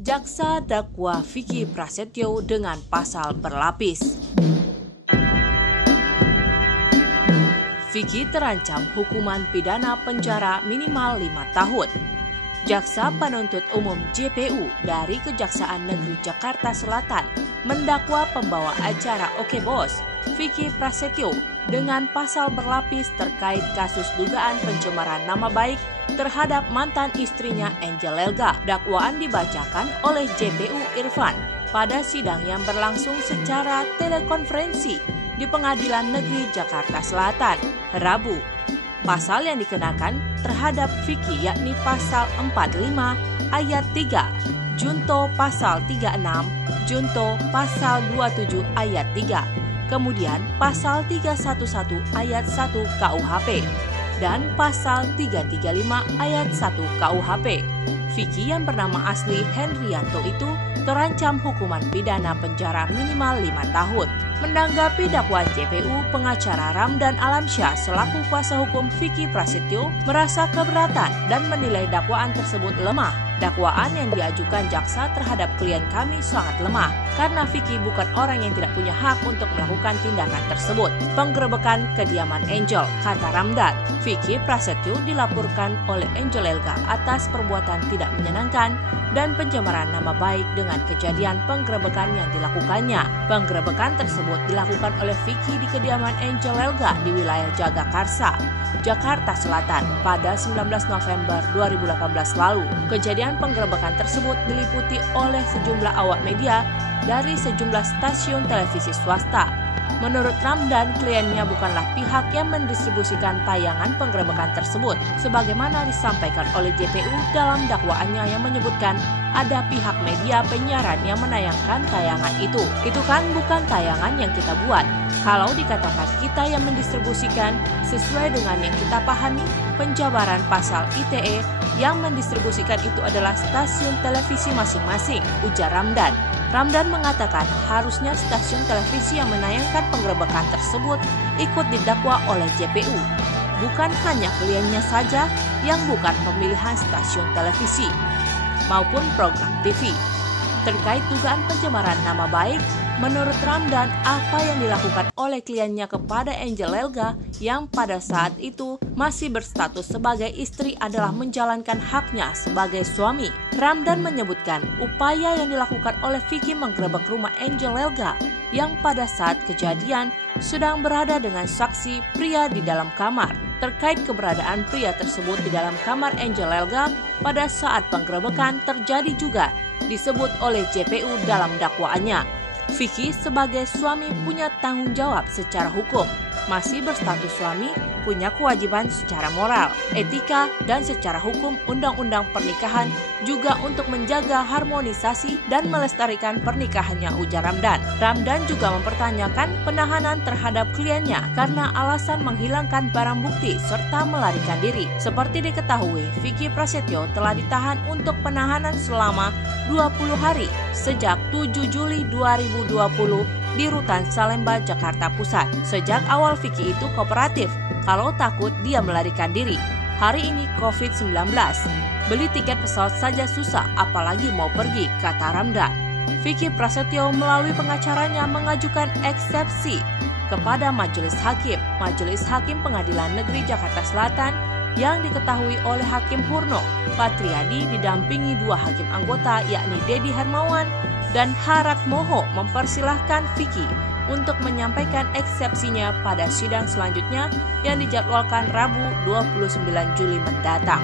Jaksa dakwa Vicky Prasetyo dengan pasal berlapis. Vicky terancam hukuman pidana penjara minimal 5 tahun. Jaksa Penuntut Umum JPU dari Kejaksaan Negeri Jakarta Selatan mendakwa pembawa acara Oke Bos, Vicky Prasetyo dengan pasal berlapis terkait kasus dugaan pencemaran nama baik terhadap mantan istrinya Angel Elga. Dakwaan dibacakan oleh JPU Irfan pada sidang yang berlangsung secara telekonferensi di Pengadilan Negeri Jakarta Selatan, Rabu. Pasal yang dikenakan terhadap Vicky yakni pasal 45 ayat 3, junto pasal 36, junto pasal 27 ayat 3, kemudian pasal 311 ayat 1 KUHP, dan pasal 335 ayat 1 KUHP. Vicky yang bernama asli Hendrianto itu terancam hukuman pidana penjara minimal 5 tahun. Menanggapi dakwaan JPU, pengacara Ramdan Alamsyah selaku kuasa hukum Vicky Prasetyo merasa keberatan dan menilai dakwaan tersebut lemah. Dakwaan yang diajukan jaksa terhadap klien kami sangat lemah karena Vicky bukan orang yang tidak punya hak untuk melakukan tindakan tersebut. Penggerebekan kediaman Angel, kata Ramdan. Vicky Prasetyo dilaporkan oleh Angel Elga atas perbuatan tidak menyenangkan dan pencemaran nama baik dengan kejadian penggerebekan yang dilakukannya. Penggerebekan tersebut dilakukan oleh Vicky di kediaman Angel Elga di wilayah Jagakarsa, Jakarta Selatan pada 19 November 2018 lalu. Kejadian penggerebekan tersebut diliputi oleh sejumlah awak media dari sejumlah stasiun televisi swasta. Menurut Ramdan, kliennya bukanlah pihak yang mendistribusikan tayangan penggerebekan tersebut, sebagaimana disampaikan oleh JPU dalam dakwaannya yang menyebutkan ada pihak media penyiaran yang menayangkan tayangan itu. Itu kan bukan tayangan yang kita buat. Kalau dikatakan kita yang mendistribusikan, sesuai dengan yang kita pahami, penjabaran pasal ITE yang mendistribusikan itu adalah stasiun televisi masing-masing, ujar Ramdan. Ramdan mengatakan harusnya stasiun televisi yang menayangkan penggerebekan tersebut ikut didakwa oleh JPU. Bukan hanya kliennya saja yang bukan pemilihan stasiun televisi maupun program TV. Terkait dugaan pencemaran nama baik, menurut Ramdan, apa yang dilakukan oleh kliennya kepada Angel Elga yang pada saat itu masih berstatus sebagai istri adalah menjalankan haknya sebagai suami. Ramdan menyebutkan upaya yang dilakukan oleh Vicky menggerebek rumah Angel Elga yang pada saat kejadian sedang berada dengan saksi pria di dalam kamar. Terkait keberadaan pria tersebut di dalam kamar Angel Elga pada saat penggerebekan terjadi juga disebut oleh JPU dalam dakwaannya. Vicky sebagai suami punya tanggung jawab secara hukum, masih berstatus suami, punya kewajiban secara moral, etika, dan secara hukum undang-undang pernikahan juga untuk menjaga harmonisasi dan melestarikan pernikahannya, ujar Ramdan. Ramdan juga mempertanyakan penahanan terhadap kliennya karena alasan menghilangkan barang bukti serta melarikan diri. Seperti diketahui, Vicky Prasetyo telah ditahan untuk penahanan selama 20 hari sejak 7 Juli 2020 di Rutan Salemba, Jakarta Pusat. Sejak awal Vicky itu kooperatif, kalau takut dia melarikan diri. Hari ini COVID-19, beli tiket pesawat saja susah, apalagi mau pergi, kata Ramdan. Vicky Prasetyo melalui pengacaranya mengajukan eksepsi kepada Majelis Hakim. Majelis Hakim Pengadilan Negeri Jakarta Selatan yang diketahui oleh Hakim Purno Patriadi didampingi 2 hakim anggota yakni Dedi Hermawan dan Harat Moho mempersilahkan Vicky untuk menyampaikan eksepsinya pada sidang selanjutnya yang dijadwalkan Rabu 29 Juli mendatang.